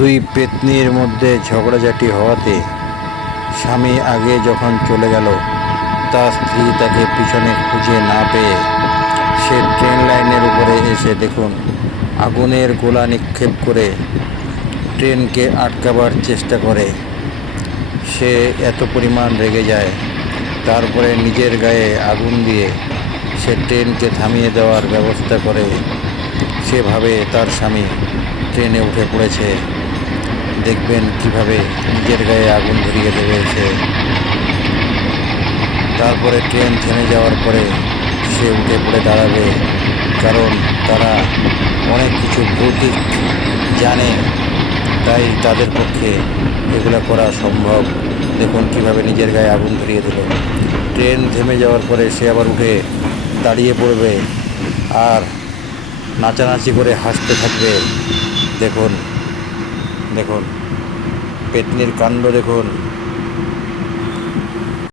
দুই পেত্নীর মধ্যে ঝগড়াঝাটি হওয়াতে স্বামী আগে যখন চলে গেল, তার স্ত্রী তাকে পিছনে খুঁজে না পেয়ে সে ট্রেন লাইনের উপরে এসে দেখুন আগুনের গোলা নিক্ষেপ করে ট্রেনকে আটকাবার চেষ্টা করে। সে এত পরিমাণ রেগে যায়, তারপরে নিজের গায়ে আগুন দিয়ে সে ট্রেনকে থামিয়ে দেওয়ার ব্যবস্থা করে। সেভাবে তার স্বামী ট্রেনে উঠে পড়েছে। দেখবেন কিভাবে নিজের গায়ে আগুন ধরিয়ে দেবে সে। তারপরে ট্রেন থেমে যাওয়ার পরে সে উঠে পড়ে দাঁড়াবে, কারণ তারা অনেক কিছু ভৌতিক জানে, তাই তাদের পক্ষে এগুলো করা সম্ভব। দেখুন কিভাবে নিজের গায়ে আগুন ধরিয়ে দিল। ট্রেন থেমে যাওয়ার পরে সে আবার উঠে দাঁড়িয়ে পড়বে আর নাচানাচি করে হাসতে থাকবে। দেখুন দেখুন পেত্নীর কাণ্ড দেখুন।